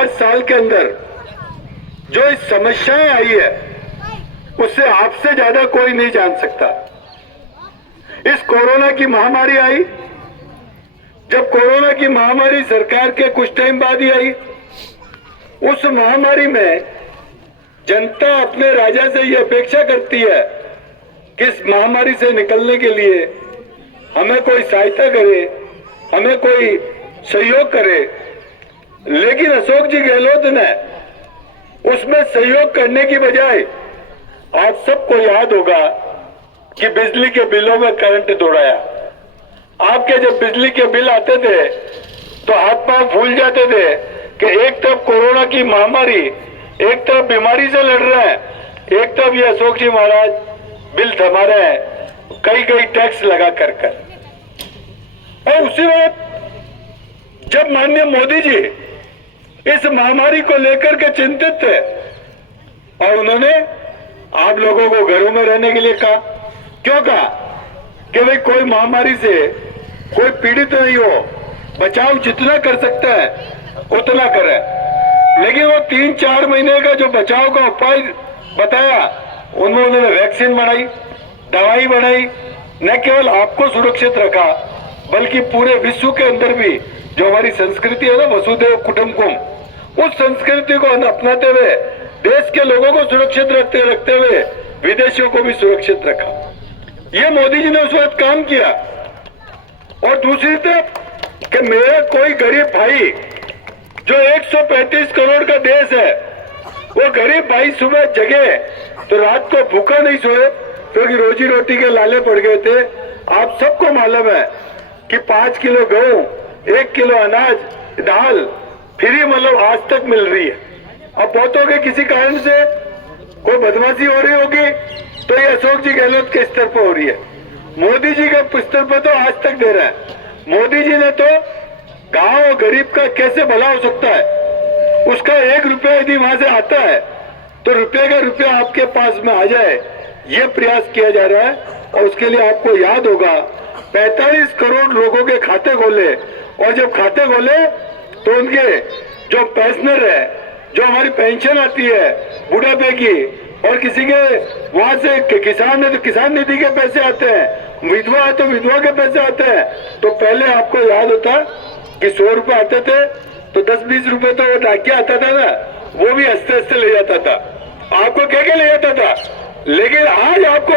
5 साल के अंदर जो इस समस्याएं आई है उससे आपसे ज्यादा कोई नहीं जान सकता। इस कोरोना की महामारी आई, जब कोरोना की महामारी सरकार के कुछ टाइम बाद ही आई, उस महामारी में जनता अपने राजा से ये अपेक्षा करती है कि इस महामारी से निकलने के लिए हमें कोई सहायता करे, हमें कोई सहयोग करे। लेकिन अशोक जी गहलोत ने उसमें सहयोग करने की बजाय, आप सबको याद होगा कि बिजली के बिलों में करंट दौड़ाया। आपके जब बिजली के बिल आते थे तो हाथ पांव फूल जाते थे कि एक तरफ कोरोना की महामारी, एक तरफ बीमारी से लड़ रहे हैं, एक तरफ ये अशोक जी महाराज बिल थमा रहे हैं, कई कई टैक्स लगा कर। और उसी वक्त जब माननीय मोदी जी इस महामारी को लेकर के चिंतित थे और उन्होंने आप लोगों को घरों में रहने के लिए कहा। क्यों कहा? कि भाई कोई महामारी से कोई पीड़ित नहीं हो, बचाव जितना कर सकता है उतना करे। लेकिन वो 3-4 महीने का जो बचाव का उपाय बताया, उनमें उन्होंने वैक्सीन बनाई, दवाई बनाई, न केवल आपको सुरक्षित रखा बल्कि पूरे विश्व के अंदर भी जो हमारी संस्कृति है ना, वसुधैव कुटुंबकम, उस संस्कृति को अपनाते हुए देश के लोगों को सुरक्षित रखते हुए विदेशियों को भी सुरक्षित रखा। ये मोदी जी ने उस वक्त काम किया। और दूसरी तरफ कि मेरा कोई गरीब भाई जो 135 करोड़ का देश है, वो गरीब भाई सुबह जगे तो रात को भूखा नहीं सोए क्योंकि रोजी रोटी के लाले पड़ गए थे। आप सबको मालूम है कि 5 किलो गेहूं, 1 किलो अनाज, दाल फ्री मतलब आज तक मिल रही है। अब बहुतों के किसी कारण से कोई बदमाशी हो रही होगी तो ये अशोक जी गहलोत के स्तर पर हो रही है। मोदी जी के स्तर पर तो आज तक दे रहे हैं। मोदी जी ने तो गांव गरीब का कैसे भला हो सकता है, उसका 1 रुपया यदि वहां से आता है तो रुपये का रुपया आपके पास में आ जाए, ये प्रयास किया जा रहा है। और उसके लिए आपको याद होगा 45 करोड़ लोगों के खाते खोले, और जब खाते खोले तो उनके जो पेंशनर है, जो हमारी पेंशन आती है बुढ़ापे की, और किसी के वहां से किसान है तो किसान निधि के पैसे आते हैं, विधवा है तो विधवा के पैसे आते हैं। तो पहले आपको याद होता कि 100 रुपए आते थे तो 10-20 रुपए तो वो डाकिया आता था ना, वो भी हंसते हंसते ले जाता था, आपको कह के ले जाता था। लेकिन आज आपको